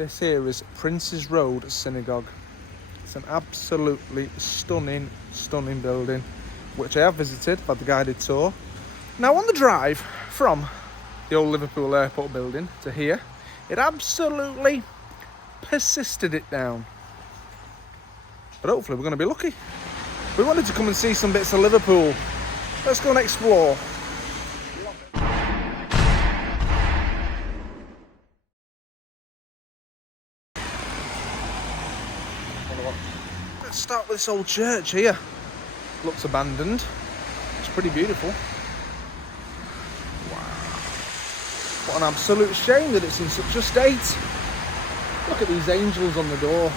This here is Prince's Road Synagogue. It's an absolutely stunning building, which I have visited, had the guided tour. Now on the drive from the old Liverpool airport building to here, it absolutely persisted it down. But hopefully we're going to be lucky. We wanted to come and see some bits of Liverpool. Let's go and explore. Let's start with this old church here. Looks abandoned. It's pretty beautiful. Wow. What an absolute shame that it's in such a state. Look at these angels on the door.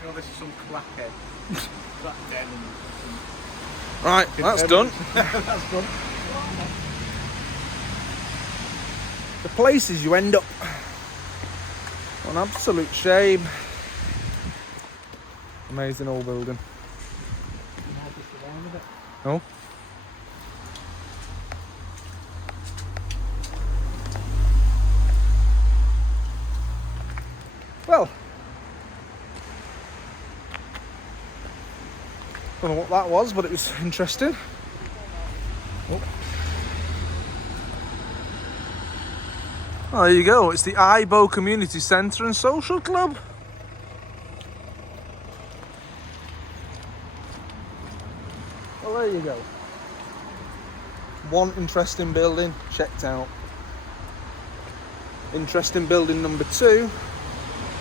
You know, this is some clackhead. Right, that's done. That's done. The places you end up. What an absolute shame. Amazing old building. No? Well, don't know what that was, but it was interesting. Oh, there you go. It's the Ibo Community Centre and Social Club. Well, there you go. One interesting building checked out. Interesting building number 2,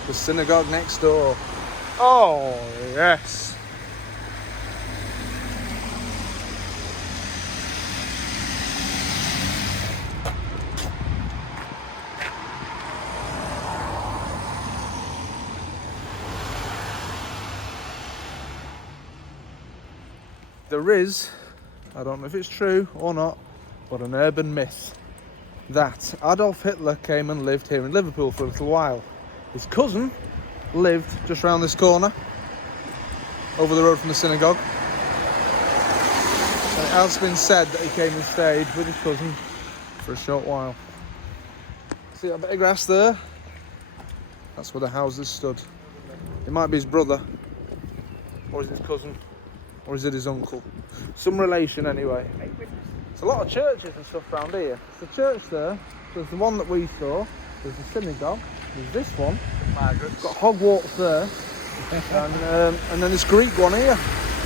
the synagogue next door. Oh, yes. There is, I don't know if it's true or not, but an urban myth that Adolf Hitler came and lived here in Liverpool for a little while. His cousin lived just round this corner, over the road from the synagogue. And it has been said that he came and stayed with his cousin for a short while. See that bit of grass there? That's where the houses stood. It might be his brother, or is it his cousin, or is it his uncle? Some relation anyway. There's a lot of churches and stuff around here. There's the church there, there's the one that we saw, there's the synagogue, there's this one, it's got Hogwarts there, and then this Greek one here.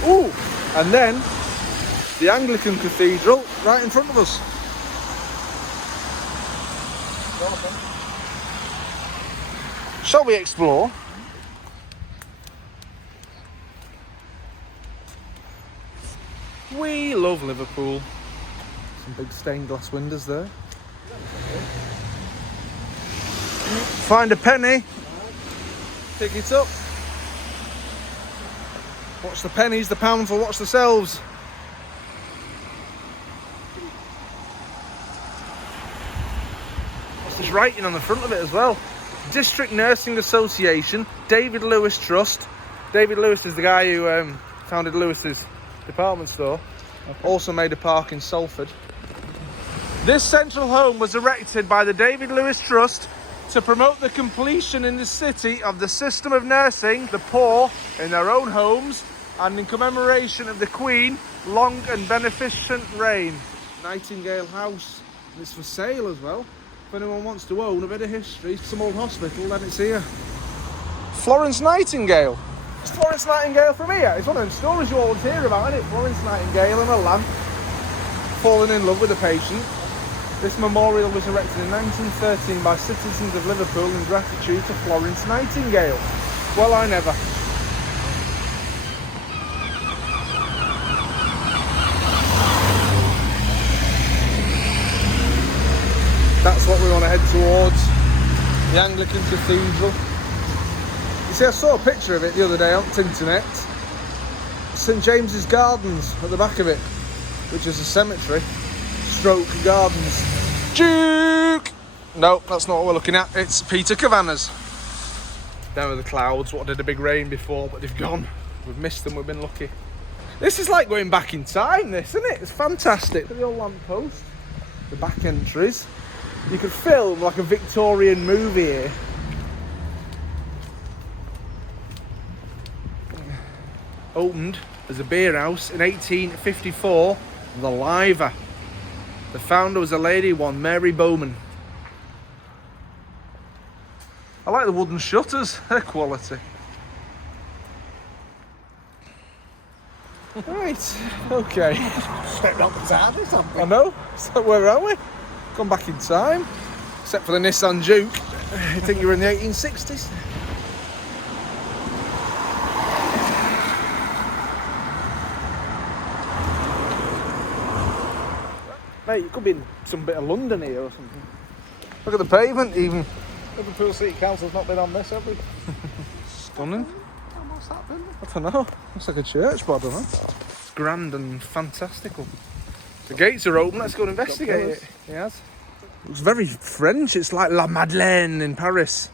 Ooh, and then the Anglican Cathedral right in front of us. Shall we explore? We love Liverpool. Some big stained glass windows there. Find a penny, pick it up. Watch the pennies, the pounds will watch themselves. What's this writing on the front of it as well? District Nursing Association, David Lewis Trust. David Lewis is the guy who founded Lewis's department store. Okay. Also made a park in Salford. This central home was erected by the David Lewis Trust to promote the completion in the city of the system of nursing the poor in their own homes and in commemoration of the Queen long and beneficent reign. Nightingale House. It's for sale as well. If anyone wants to own a bit of history, some old hospital, then it's here. Florence Nightingale. It's Florence Nightingale from here. It's one of them stories you always hear about, isn't it? Florence Nightingale and a lamb falling in love with a patient. This memorial was erected in 1913 by citizens of Liverpool in gratitude to Florence Nightingale. Well, I never. That's what we want to head towards, the Anglican Cathedral. You see, I saw a picture of it the other day on the internet. St James's Gardens at the back of it, which is a cemetery, stroke gardens. Duke! No, that's not what we're looking at. It's Peter Cavanagh's. Down with the clouds. What did a big rain before, but they've gone. We've missed them, we've been lucky. This is like going back in time, this, isn't it? It's fantastic. Look at the old lamppost. the back entries. You could film like a Victorian movie here. Opened as a beer house in 1854, the Liver. The founder was a lady, one Mary Bowman. I like the wooden shutters, they're quality. Right, okay. I know, so where are we? Gone back in time. Except for the Nissan Juke. I think you were in the 1860s. Mate, you could be in some bit of London here or something. Look at the pavement even. Liverpool City Council's not been on this, have we? Stunning. What's that been? I don't know. Looks like a church, but I don't know. It's grand and fantastical. The gates are open. Let's go and investigate it. Yes. Looks very French. It's like La Madeleine in Paris.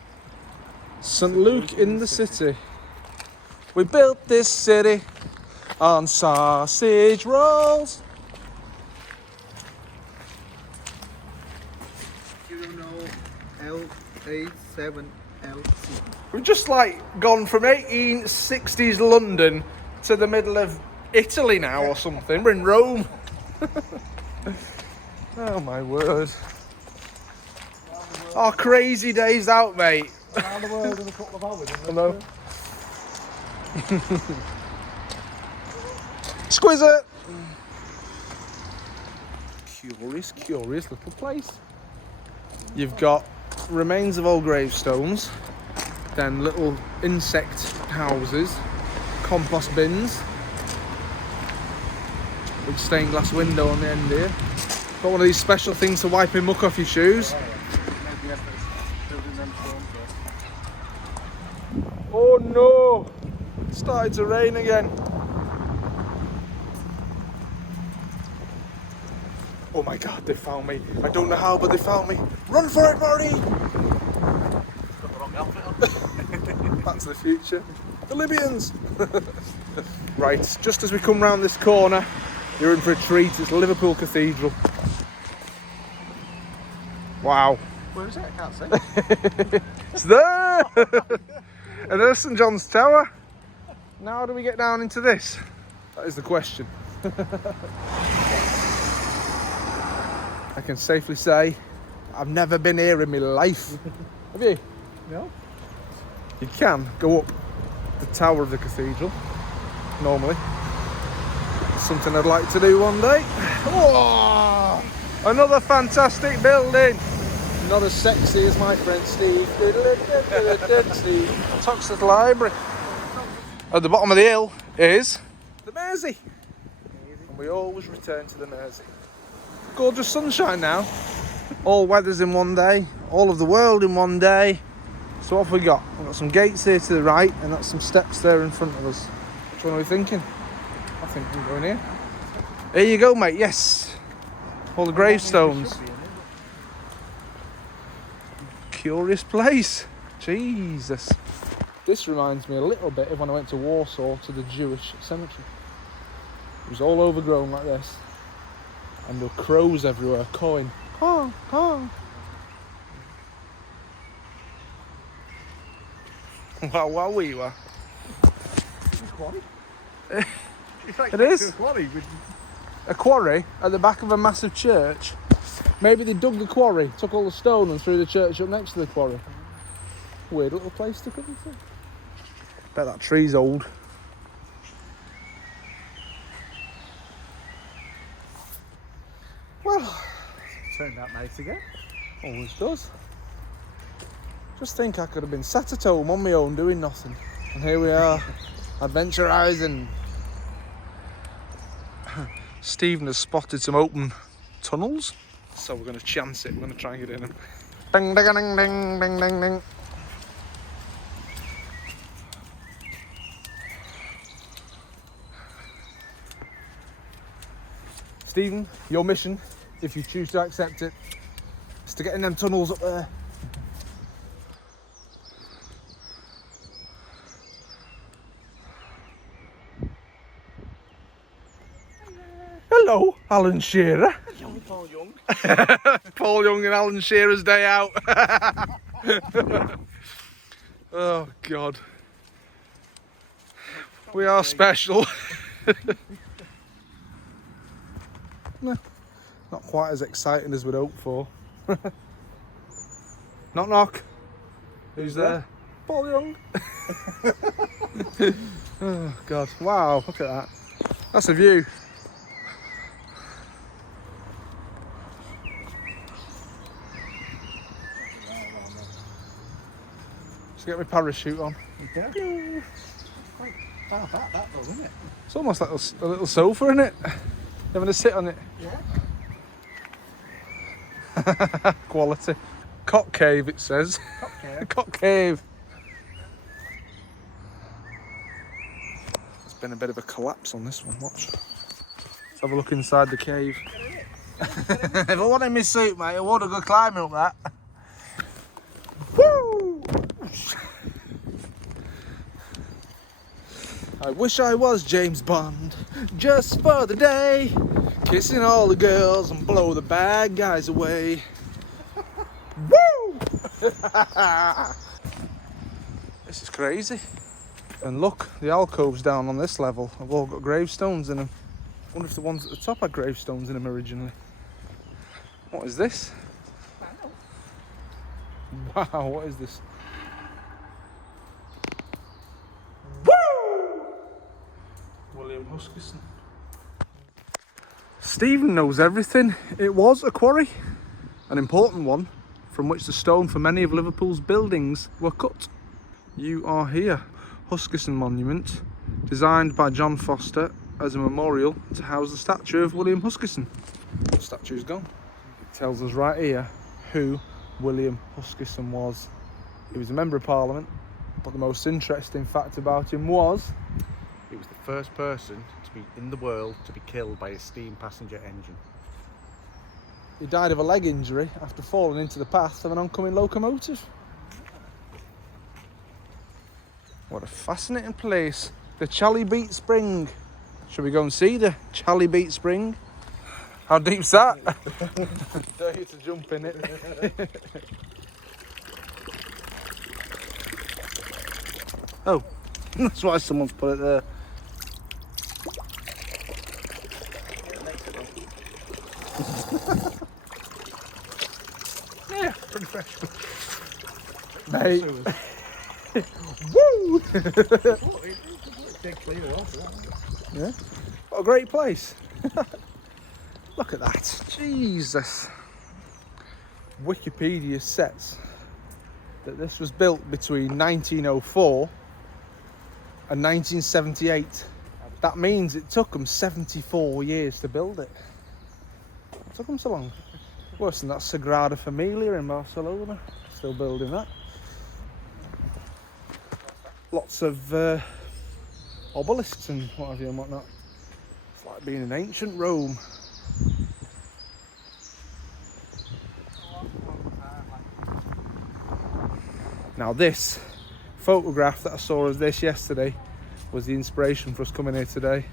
St. Luke in the city. We built this city on sausage rolls. L87LC. We've just like gone from 1860s London to the middle of Italy now or something. We're in Rome. Oh my word. Oh, crazy days out, mate. Around the world in a couple of hours. Hello. Exquisite. Curious little place. You've got remains of old gravestones, then little insect houses, compost bins, big stained glass window on the end here. Got one of these special things to wipe muck off your shoes. Oh no! It started to rain again. Oh my god, they found me. I don't know how, but they found me. Run for it, Marty! Got the wrong outfit on. Back to the future. The Libyans! Right, just as we come round this corner, you're in for a treat. It's Liverpool Cathedral. Wow. Where is it? I can't see. It's there! And there's St John's Tower. Now how do we get down into this? That is the question. I can safely say I've never been here in my life. Have you? No. You can go up the tower of the cathedral, normally. It's something I'd like to do one day. Oh, another fantastic building. Not as sexy as my friend Steve. Steve. Toxteth Library. At the bottom of the hill is the Mersey. And we always return to the Mersey. Gorgeous sunshine now. All weathers in one day. All of the world in one day. So what have we got? We've got some gates here to the right and that's some steps there in front of us. Which one are we thinking? I think we're going here. Here you go, mate. Yes. All the gravestones. Curious place. Jesus. This reminds me a little bit of when I went to Warsaw to the Jewish cemetery. It was all overgrown like this. And there were crows everywhere, cawing. Caw, caw. Wow, wow, we were. It's like It is. a quarry with... A quarry at the back of a massive church. Maybe they dug the quarry, took all the stone and threw the church up next to the quarry. Weird little place to come into. Bet that tree's old. Well, Turned out nice again. always does. Just think I could have been sat at home on my own doing nothing. And here we are, adventurising. Stephen has spotted some open tunnels. So we're going to chance it, we're going to try and get in them. Ding, ding, ding, ding, ding, ding, ding. Stephen, your mission, if you choose to accept it, is to get in them tunnels up there. Hello, Alan Shearer. Hello. Paul Young. Paul Young and Alan Shearer's day out. Oh God. We are special. No, not quite as exciting as we'd hoped for. Knock knock. Who's there? Paul Young. Oh God. Wow, look at that. That's a view. Just get my parachute on. Okay. Quite far back that though, isn't it? It's almost like a little sofa, isn't it? Having to sit on it. Yeah. Quality. Cock cave, it says. Okay. Cock cave. There's been a bit of a collapse on this one. Watch. Let's have a look inside the cave. If I wanted my suit, mate, I would have gone climbing up that. Woo! I wish I was James Bond, just for the day, kissing all the girls and blow the bad guys away. Woo! This is crazy. And look, the alcoves down on this level have all got gravestones in them. I wonder if the ones at the top had gravestones in them originally. What is this? Wow, what is this? William Huskisson. Stephen knows everything. It was a quarry, an important one, from which the stone for many of Liverpool's buildings were cut. You are here. Huskisson Monument, designed by John Foster as a memorial to house the statue of William Huskisson. The statue's gone. It tells us right here who William Huskisson was. He was a Member of Parliament, but the most interesting fact about him was He was the first person to be in the world to be killed by a steam passenger engine. he died of a leg injury after falling into the path of an oncoming locomotive. What a fascinating place. The Charley Spring. Shall we go and see the Charley Spring? How deep's that? Dare you to jump in it. Oh, that's why someone's put it there. Yeah, pretty fresh. Mate. Woo! Yeah. What a great place. Look at that. Jesus. Wikipedia says that this was built between 1904 and 1978. That means it took them 74 years to build it. It took them so long. Worse than that Sagrada Familia in Barcelona. Still building that. Lots of obelisks and what have you and whatnot. It's like being in ancient Rome. Now this photograph that I saw of this yesterday was the inspiration for us coming here today.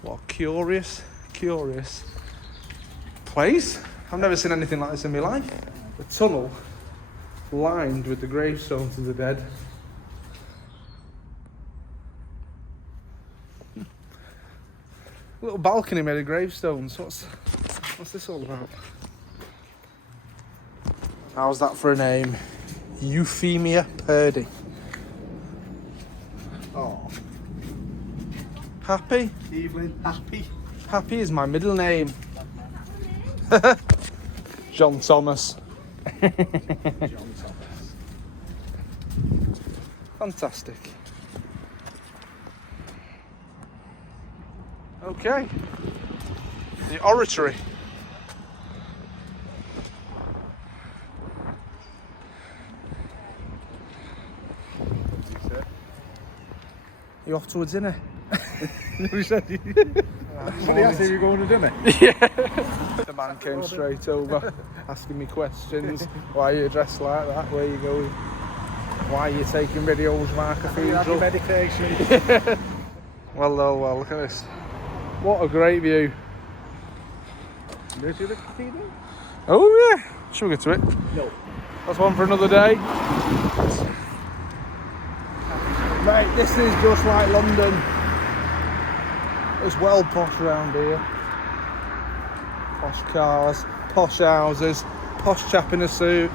What a curious place. I've never seen anything like this in my life. The tunnel lined with the gravestones of the dead. A little balcony made of gravestones. What's this all about? How's that for a name? Euphemia Purdy. Oh. Happy? Evelyn, happy. Happy is my middle name. John Thomas. John Thomas. Fantastic. Okay. The oratory. You off to a dinner? We said somebody asked if you're going to dinner. Yeah. The man came straight over, asking me questions. Why are you dressed like that? Where are you going? Why are you taking videos of our You have your cathedral? medication. Well, look at this. What a great view. There's the cathedral? Oh yeah. Shall we get to it? No. That's one for another day. Mate, this is just like London. It's well posh around here. Posh cars, posh houses, posh chap in a suit.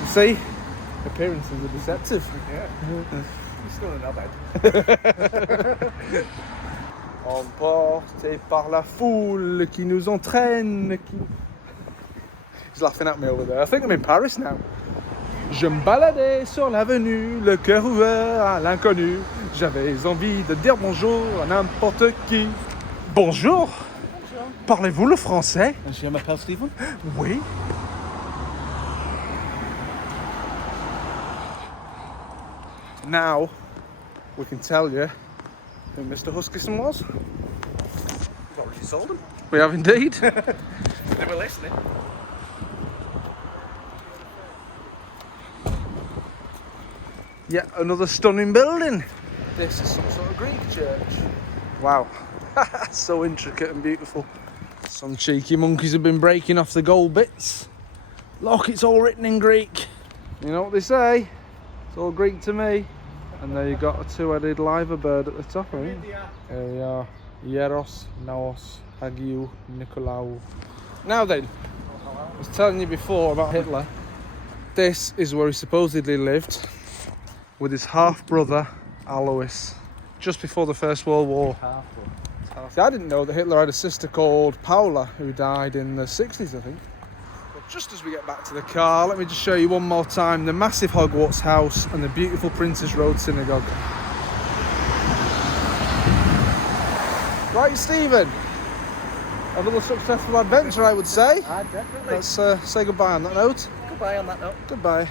You see? Appearances are deceptive. Yeah. You're still in our bed. Emporté par la foule qui nous entraîne. He's laughing at me over there. I think I'm in Paris now. Je me baladais sur l'avenue, le cœur ouvert à l'inconnu. J'avais envie de dire bonjour à n'importe qui. Bonjour. Parlez-vous le français? Je m'appelle Stephen. Oui. Now, we can tell you who Mr. Huskisson was. We've already sold them. We have indeed. They were listening. Yet another stunning building. This is some sort of Greek church. Wow. So intricate and beautiful. Some cheeky monkeys have been breaking off the gold bits. Look, it's all written in Greek. You know what they say? It's all Greek to me. And there you got a two-headed liver bird at the top, right? Here we are. Hieros, Naos, Hagiou, Nikolaou. Now then, I was telling you before about Hitler. This is where he supposedly lived with his half-brother, Alois, just before the First World War. See, I didn't know that Hitler had a sister called Paula who died in the 60s, I think. But just as we get back to the car, let me just show you one more time the massive Hogwarts house and the beautiful Princes Road Synagogue. Right, Stephen. Another successful adventure, I would say. Definitely. Let's say goodbye on that note. Goodbye on that note. Goodbye.